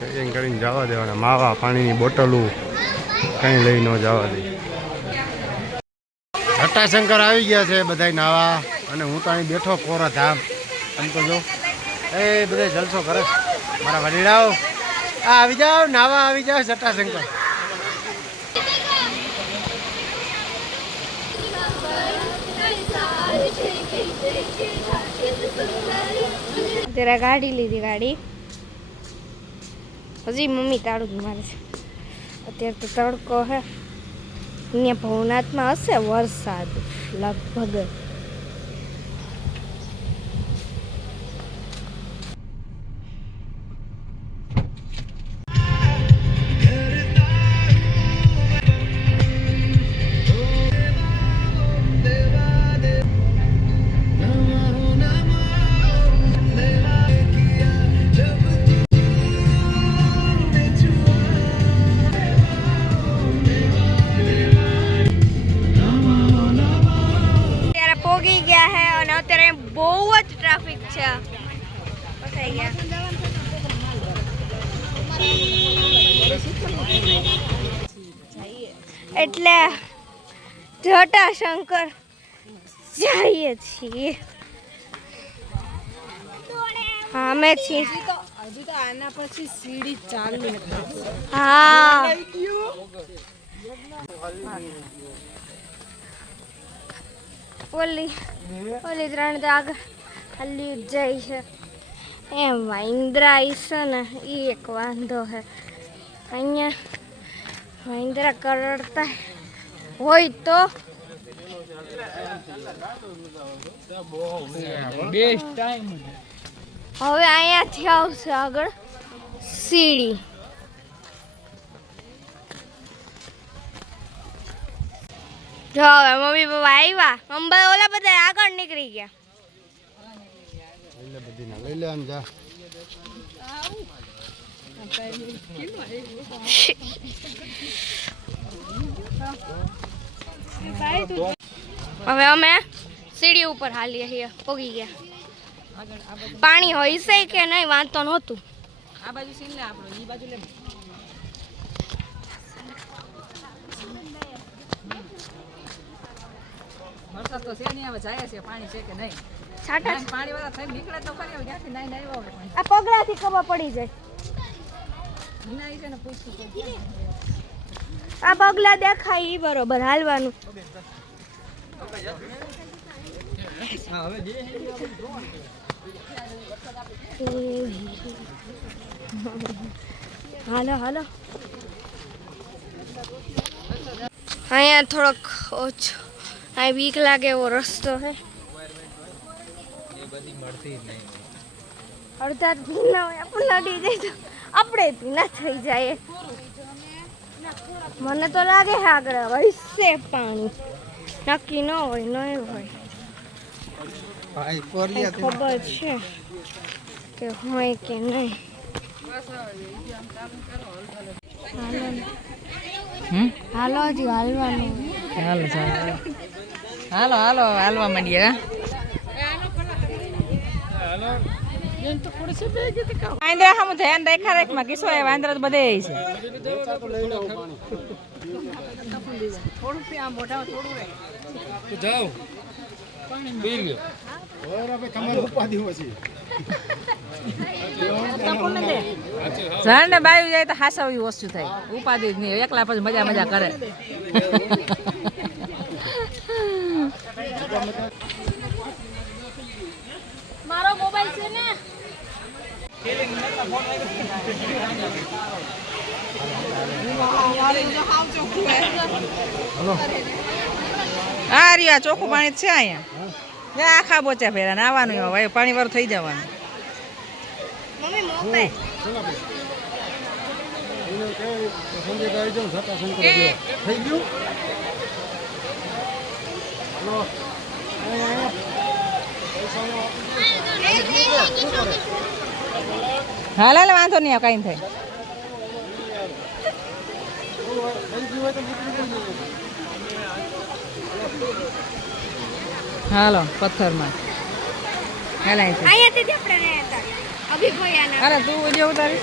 કરીને જવા દેવાના, માવા પાણીની બોટલું કંઈ લઈ ન જવા દે. જટાશંકર આવી ગયા છે બધા નાવા, અને હું તો અહીં બેઠો કોરા ધામ. આમ તો જો એ બધા જલસો કરે મારા વડીલાઓ. આવી જાઓ નાવા, આવી જાઓ જટાશંકર. तेरा गाड़ी લીધી ગાડી હજી મમ્મી તાળું જ મારે છે. અત્યારે તો તડકો હે. અહીંયા ભવનાથમાં હશે વરસાદ લગભગ. બહુ જ ટ્રાફિક છે. ફસાઈ ગયા. એટલે જટાશંકર જઈએ છીએ. હા અમે છીએ. હજી તો આના પછી સીડી ચાલુ. હા ઓલી 3 તો આગળ ખાલી જાય છે. એ મહિન્દ્રા છે ને એ એક વાંધો છે. અહીંયા મહિન્દ્રા કરડતા હોય તો હવે અહીંયાથી આવશે આગળ સીડી. જો હવે મમ્મી પપ્પા આવ્યા. મમ્મી ઓલા બધા આગળ નીકળી ગયા. લઈ લે આમ જા. હવે અમે સીડી ઉપર હાલીએ છીએ. પોગી ગયા. પાણી હોય છે કે નહીં વાંધો નહોતું. આ બાજુ સીન લે આપણો, ઈ બાજુ લે. વરસાદ તો છે નહીં, હવે જાય છે. પાણી છે કે નહીં છાટા પાણી વાળા થઈ નીકળે તો ખરી. હવે ક્યાંથી નાઈ આવ્યો હવે પાણી. આ પગલાથી ખબર પડી જાય. નાઈ છે ને પૂછતું આ પગલા દેખાય ઈ બરોબર હાલવાનું. હાલો હાલો. અહીંયા થોડોક ઓછો અહીં બીક લાગે એવો રસ્તો છે. અડધા ભીના હોય આપણે નડી જાય તો આપણે ભીના થઈ જાય. મને તો લાગે છે આગળ વહેશે પાણી. નક્કી ન હોય નહીં હોય. ખબર છે કે હોય કે નહીં. હાલો હજી હાલવાનું. હાલો હાલો હાલવા માંડીએ. વાંદરા સામે ધ્યાન રાખા રાખમાં કિસ્સો એ વાંદરા તો બધે છે. ઝાડ ને બાયું જાય તો હાસવી વસ્તુ થાય. ઉપાધિ જ નહીં. એકલા પછી મજા મજા કરે. મારો મોબાઈલ છે ને. આ રહ્યા ચોખ્ખું પાણી છે અહીંયા. આખા બોચા ફેરા નાવાનું એમાં પાણી વાળું થઈ જવાનું. મમ્મી મોબાઈલ હાલ હાલ વાંધો નહીં. કઈ થાય. હાલો પથ્થરમાં અહીંયાથી આપણે અભિભયાના. અરે તું જેવું તારી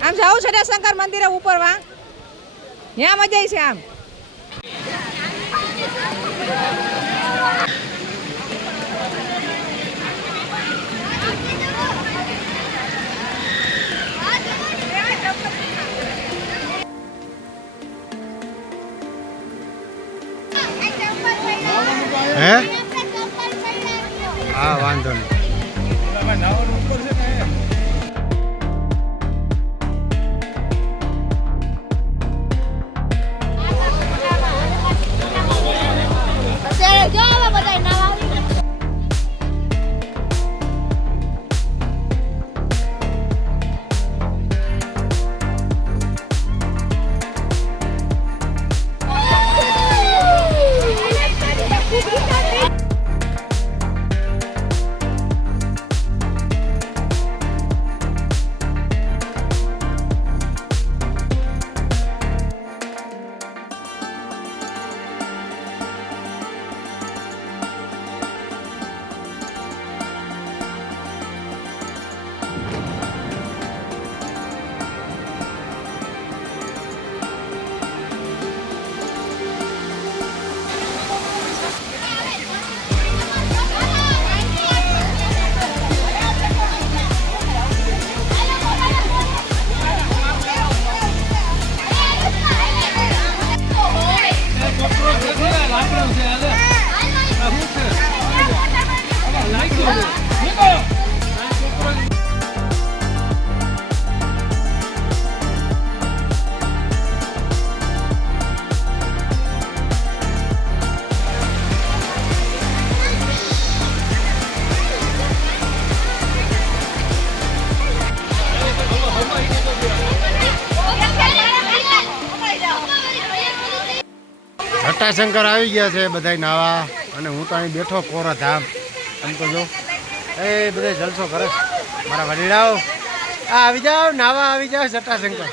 આમ જાઉં છે શંકર મંદિરે ઉપર વા ત્યાં મજા છે આમ હે હા વાંધો નહીં જટાશંકર આવી ગયા છે બધા નાવા અને હું તો અહીં બેઠો કોરા ધામ આમ તો જો એ બધા જલસો કરે છે મારા વડીલાઓ આ આવી જાઓ નાવા આવી જાઓ જટાશંકર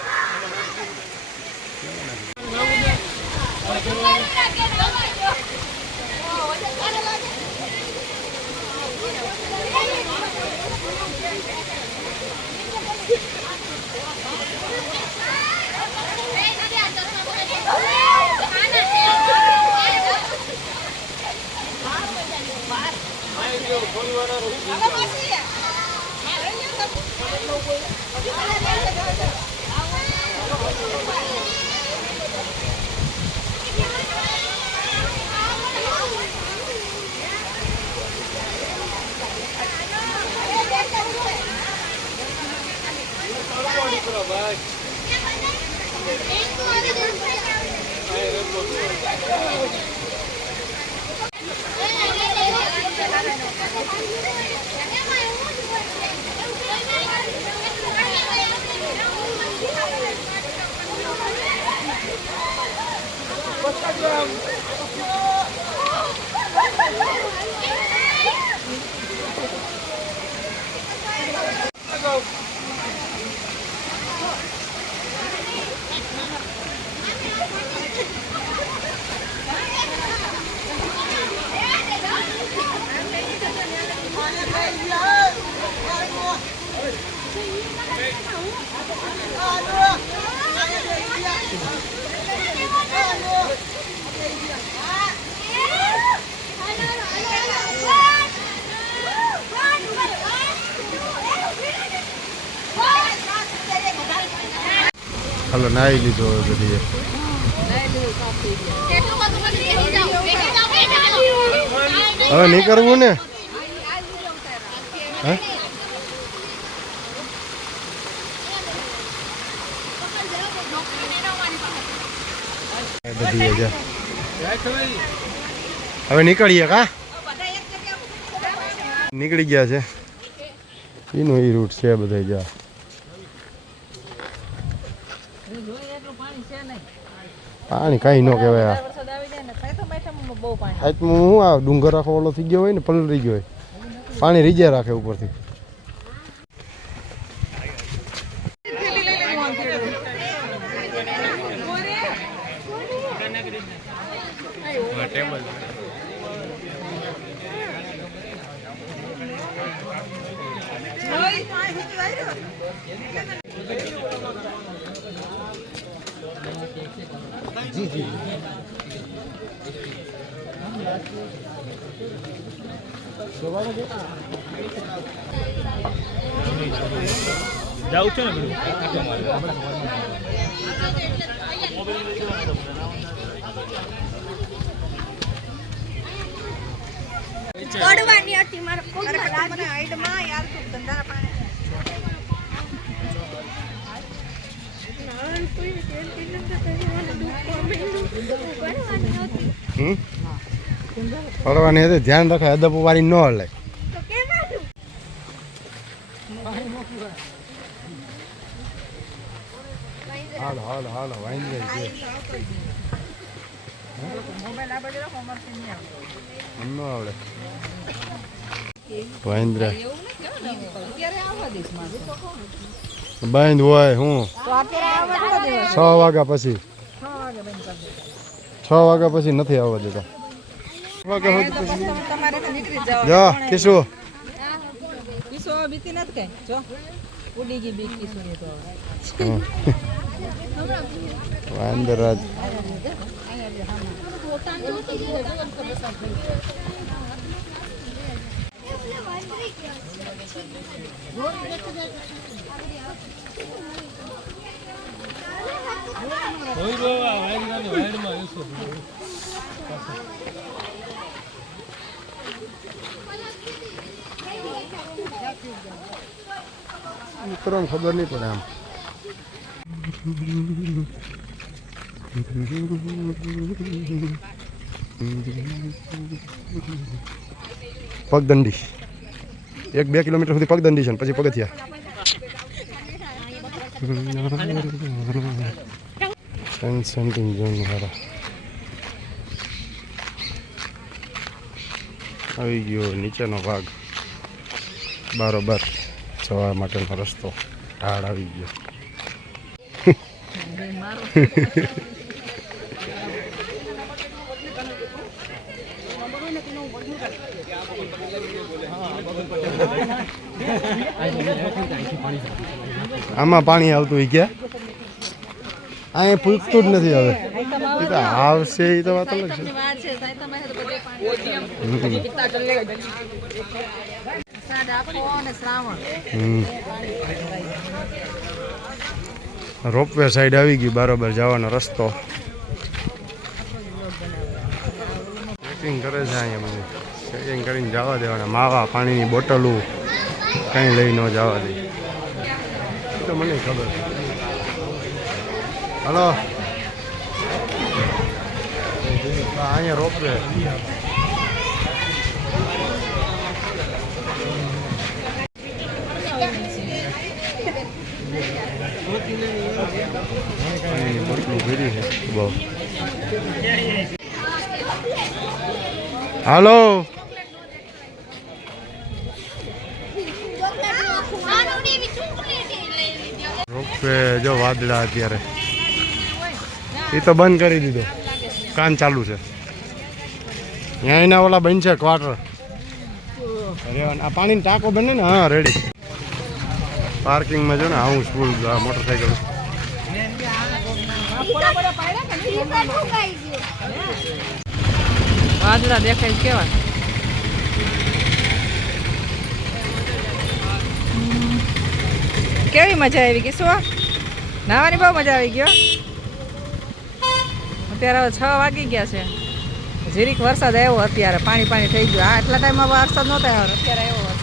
હાલો નાઈ લીધો બધી હવે નહીં કરવું ને હે બધી હવે નીકળીએ કા નીકળી ગયા છે એનો એ રૂટ છે બધા જા પાણી કઈ ન કહેવાય હાથમાં હું આ ડુંગર આખો ઓલો થઈ ગયો હોય ને પલળી ગયો હોય પાણી રીજ્યા રાખે ઉપરથી જી જી જાઉં છે ને બધું કડવાની હતી મારા પગમાં મને હાઈડમાં યાર તું ધંધા પાણી ફરવાની હતી ધ્યાન રાખે અદબ વાળી ન હલે તો કેમ આવું હાલો હાલો હાલો વાઈન જાય મોબાઈલ આ બાજુ રાખો અમારે નહીં આવે ન આવડે વાઇન્દ્ર એવું નહીં કેવું ને અત્યારે આવવા દઈશ મારું બાંધ હોય હું તો અત્યારે આવવા દો દિવસ 6 વાગ્યા પછી 6 વાગે બંધ કરી દે 6 વાગ્યા પછી નથી આવવા દેતા વાગ્યા તો બસ તમે તમારે તો નીકળી જ જો જાવ કિશુ કિસો બીતી નથી કઈ જો ઉડી ગઈ બીક કિસુની તો વાઇન્દ્ર રાજ કોઈ બાવા વાયરગાની વાયરમાં યુસો મિત્રોને ખબર નહીં પડે આમ પગદંડી 1-2 કિલોમીટર સુધી પગદંડી છે ને પછી પગથિયા સેન્ટિંગ ઝોન વાળા આવી ગયો નીચેનો ભાગ બરોબર જવા માટેનો રસ્તો ઢાળ આવી ગયો આમાં પાણી આવતું હોય ક્યાં અહીંયા પૂછતું જ નથી હવે એ તો આવશે એ તો વાત અલગ છે વાત છે સાઈ તમે તો બધે પાણી સાદ આપો અને શ્રાવણ રોપવે સાઈડ આવી ગઈ બરોબર જવાનો રસ્તો પેકિંગ કરે છે અહીંયા બધું પેકિંગ કરીને જવા દેવાના માવા પાણીની બોટલું કંઈ લઈ ન જવા દે એ તો મને ખબર છે હલો અહીંયા રોપવે પાણીની બોટલું ભરી છે બહુ હાલો રોપવે જો વાદળા અત્યારે એ તો બંધ કરી દીધો કામ ચાલુ છે ત્યાં એના ઓલા બનશે ક્વાર્ટર આ પાણીની ટાંકો બને ને હા રેડી પાર્કિંગમાં જો ને હાઉસફુલ મોટરસાઇકલ વાદળા દેખાય કેવા કેવી મજા આવી ગઈ શું નાવાની બહુ મજા આવી ગયો અત્યારે હવે 6 વાગી ગયા છે જીરીક વરસાદ આવ્યો અત્યારે પાણી થઈ ગયું આટલા ટાઈમમાં વરસાદ નહોતો આવ્યો અત્યારે આવ્યો